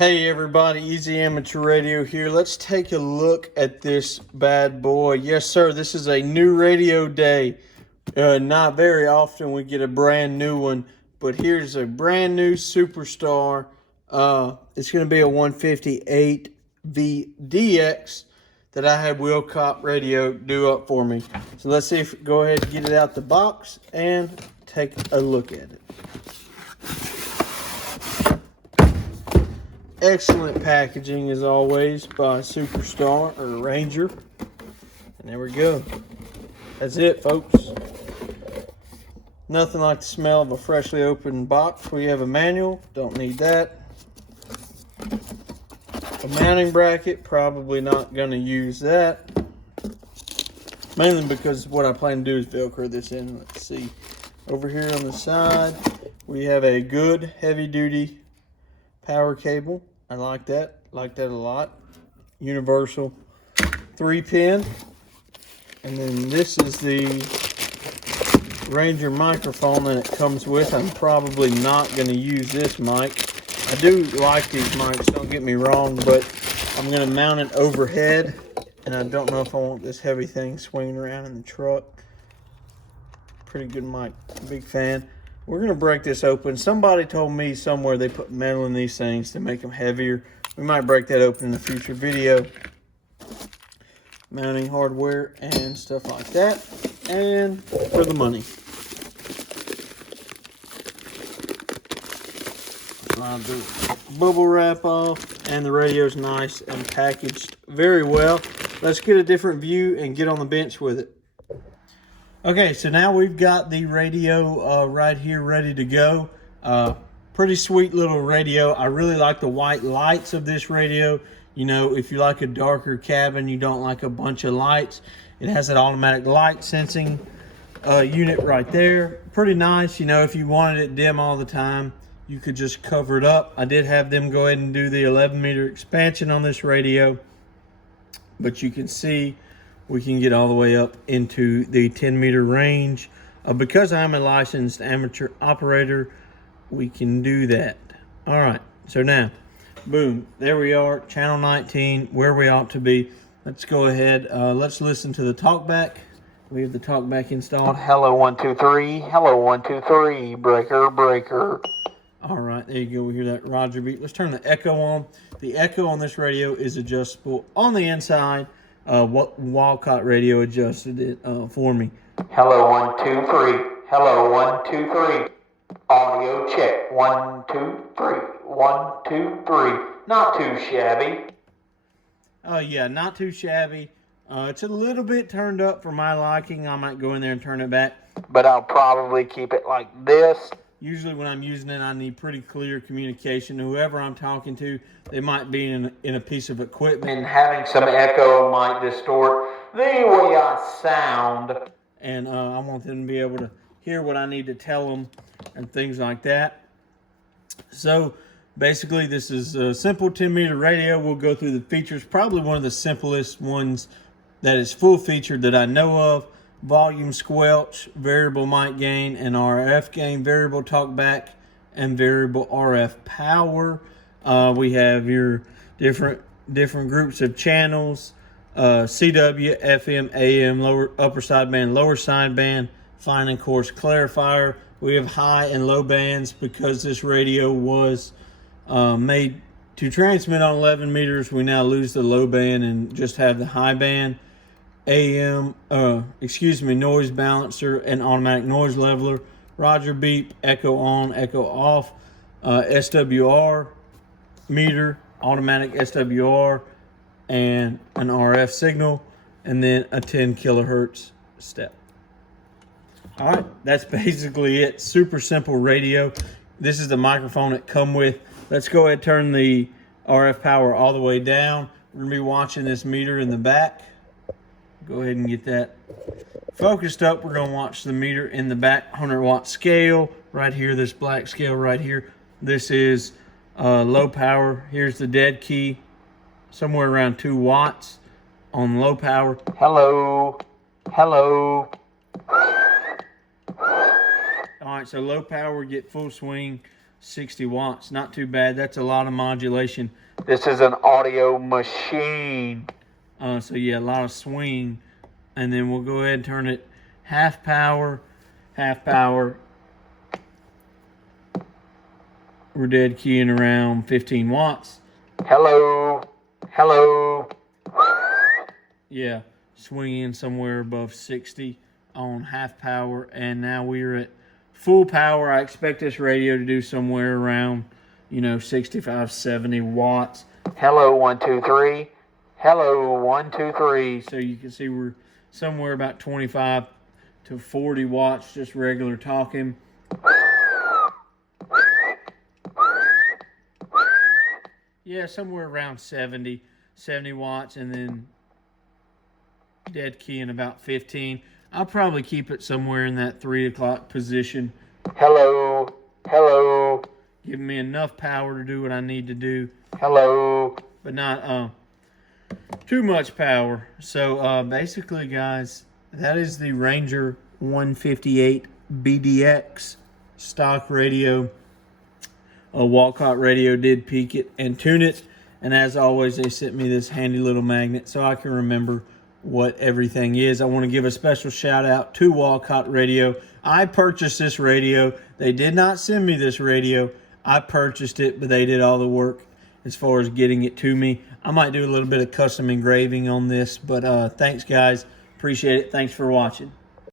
Hey everybody, Easy Amateur Radio here. Let's take a look at this bad boy. Yes sir, this is a new radio day. Not very often we get a brand new one, but here's a brand new superstar. It's going to be a 158VDX that I had Walcott Radio do up for me. So let's see if go ahead and get it out the box and take a look at it. Excellent packaging as always by Superstar or Ranger. And there we go. That's it, folks. Nothing like the smell of a freshly opened box where you have a manual. Don't need that. A mounting bracket, probably not going to use that. Mainly because what I plan to do is Velcro this in. Let's see. Over here on the side, we have a good heavy-duty power cable. I like that a lot. Universal 3-pin. And then this is the Ranger microphone that it comes with. I'm probably not going to use this mic. I do like these mics, don't get me wrong, but I'm going to mount it overhead. And I don't know if I want this heavy thing swinging around in the truck. Pretty good mic, big fan. We're going to break this open. Somebody told me somewhere they put metal in these things to make them heavier. We might break that open in a future video. Mounting hardware and stuff like that. And for the money. Slide the bubble wrap off. And the radio's nice and packaged very well. Let's get a different view and get on the bench with it. Okay, so now we've got the radio right here ready to go. Pretty sweet little radio. I really like the white lights of this radio. You know, if you like a darker cabin, you don't like a bunch of lights. It has that automatic light sensing unit right there. Pretty nice. You know, if you wanted it dim all the time, you could just cover it up. I did have them go ahead and do the 11-meter expansion on this radio. But you can see we can get all the way up into the 10-meter range. Because I'm a licensed amateur operator, we can do that. All right, so now, boom, there we are, channel 19, where we ought to be. Let's go ahead, let's listen to the talkback. We have the talkback installed. Hello, 1, 2, 3. Hello, 1, 2, 3. Breaker, breaker. All right, there you go. We hear that Roger beat. Let's turn the echo on. The echo on this radio is adjustable on the inside. Walcott Radio adjusted it for me. Hello, 1, 2, 3. Hello, 1, 2, 3. Audio check. 1, 2, 3. 1, 2, 3. Not too shabby. Oh yeah, not too shabby. It's a little bit turned up for my liking. I might go in there and turn it back, but I'll probably keep it like this. Usually when I'm using it, I need pretty clear communication. Whoever I'm talking to, they might be in a piece of equipment, and having some echo might distort the way I sound. And I want them to be able to hear what I need to tell them and things like that. So basically, this is a simple 10-meter radio. We'll go through the features. Probably one of the simplest ones that is full-featured that I know of. Volume squelch, variable mic gain and RF gain, variable talkback, and variable RF power. We have your different groups of channels, CW, FM, AM, upper sideband, lower sideband, fine and coarse clarifier. We have high and low bands because this radio was made to transmit on 11 meters. We now lose the low band and just have the high band. Noise balancer and automatic noise leveler, Roger beep, echo on, echo off, SWR meter, automatic SWR, and an RF signal, and then a 10 kilohertz step. All right, that's basically it. Super simple radio. This is the microphone it come with. Let's go ahead and turn the RF power all the way down. We're gonna be watching this meter in the back. Go ahead and get that focused up. We're going to watch the meter in the back, 100-watt scale. Right here, this black scale right here. This is low power. Here's the dead key, somewhere around 2 watts on low power. Hello, hello. All right, so low power, get full swing. 60 watts. Not too bad. That's a lot of modulation. This is an audio machine. So yeah, a lot of swing. And then we'll go ahead and turn it half power, half power. We're dead keying around 15 watts. Hello, hello. Yeah, swinging somewhere above 60 on half power. And now we're at full power. I expect this radio to do somewhere around, 65, 70 watts. Hello, 1, 2, 3. Hello, 1, 2, 3. So you can see we're somewhere about 25 to 40 watts, just regular talking. Yeah, somewhere around 70 watts, and then dead key in about 15. I'll probably keep it somewhere in that 3 o'clock position. Hello, hello. Giving me enough power to do what I need to do. Hello. But not too much power. So basically, guys, that is the Ranger 158VDX stock radio. Walcott Radio did peak it and tune it, and as always, they sent me this handy little magnet so I can remember what everything is. I want to give a special shout out to Walcott Radio. I purchased this radio. They did not send me this radio. I purchased it, but they did all the work as far as getting it to me. I might do a little bit of custom engraving on this, but thanks, guys. Appreciate it. Thanks for watching.